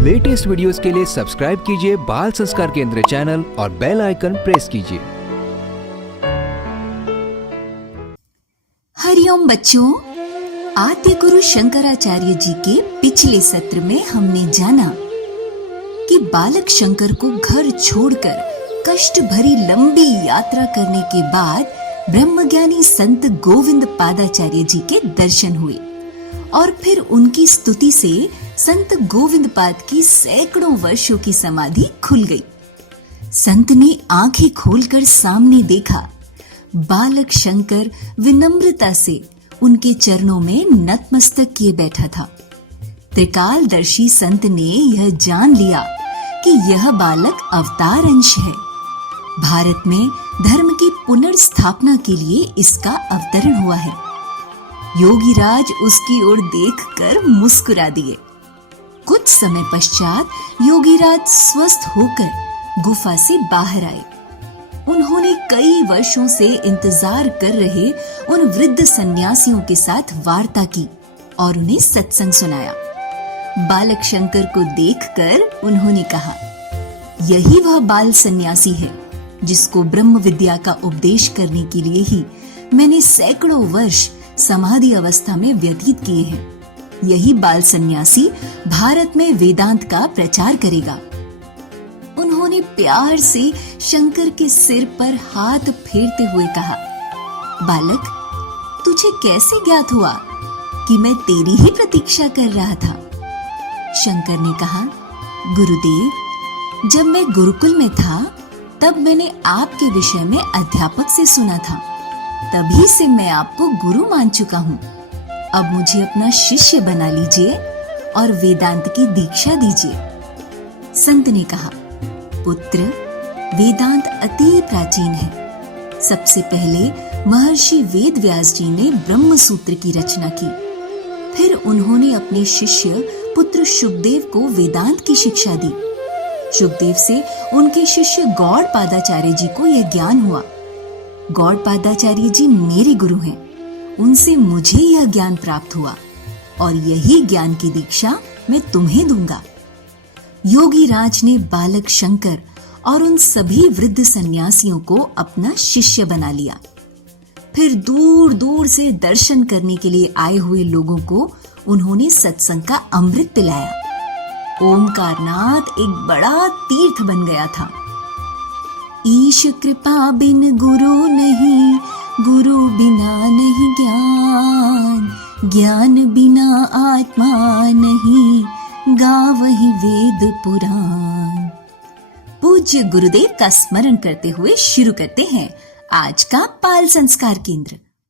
Latest videos के लिए subscribe कीजिए बाल संस्कार केंद्र चैनल और बेल आइकन प्रेस कीजिए। हरिओम बच्चों, आद्य गुरु शंकराचार्य जी के पिछले सत्र में हमने जाना कि बालक शंकर को घर छोड़कर कष्ट भरी लंबी यात्रा करने के बाद ब्रह्मज्ञानी संत गोविंद पादाचार्य जी के दर्शन हुए और फिर उनकी स्तुति से संत गोविंद पाद की सैकड़ों वर्षों की समाधि खुल गई। संत ने आंखें खोलकर सामने देखा। बालक शंकर विनम्रता से उनके चरणों में नतमस्तक किए बैठा था। त्रिकालदर्शी संत ने यह जान लिया कि यह बालक अवतार अंश है। भारत में धर्म की पुनर्स्थापना के लिए इसका अवतरण हुआ है। योगीराज उसकी ओर देखकर मुस्कुरा दिए। कुछ समय पश्चात योगीराज स्वस्थ होकर गुफा से बाहर आए। उन्होंने कई वर्षों से इंतजार कर रहे उन वृद्ध सन्यासियों के साथ वार्ता की और उन्हें सत्संग सुनाया। बालक शंकर को देखकर उन्होंने कहा, यही वह बाल सन्यासी है जिसको ब्रह्म विद्या का उपदेश करने के लिए ही मैंने सैकड़ों वर्ष समाधि अवस्था में व्यतीत किए हैं। यही बाल सन्यासी भारत में वेदांत का प्रचार करेगा। उन्होंने प्यार से शंकर के सिर पर हाथ फेरते हुए कहा, बालक, तुझे कैसे ज्ञात हुआ कि मैं तेरी ही प्रतीक्षा कर रहा था? शंकर ने कहा, गुरुदेव, जब मैं गुरुकुल में था तब मैंने आपके विषय में अध्यापक से सुना था। तभी से मैं आपको गुरु मान चुका हूँ। अब मुझे अपना शिष्य बना लीजिए और वेदांत की दीक्षा दीजिए। संत ने कहा, पुत्र, वेदांत अति प्राचीन है। सबसे पहले महर्षि वेद व्यास जी ने ब्रह्म सूत्र की रचना की। फिर उन्होंने अपने शिष्य पुत्र शुकदेव को वेदांत की शिक्षा दी। शुकदेव से उनके शिष्य गौड़ पादाचार्य जी को यह ज्ञान हुआ। गौड़ पादाचार्य जी मेरे गुरु हैं। उनसे मुझे यह ज्ञान प्राप्त हुआ और यही ज्ञान की दीक्षा मैं तुम्हें दूंगा। योगीराज ने बालक शंकर और उन सभी वृद्ध सन्यासियों को अपना शिष्य बना लिया। फिर दूर दूर से दर्शन करने के लिए आए हुए लोगों को उन्होंने सत्संग का अमृत पिलाया। ओमकारनाथ एक बड़ा तीर्थ बन गया था। ईश कृपा बिन गुरु नहीं, गुरु बिना नहीं ज्ञान, ज्ञान बिना आत्मा नहीं, गावहि वेद पुराण। पूज्य गुरुदेव का स्मरण करते हुए शुरू करते हैं आज का बाल संस्कार केंद्र।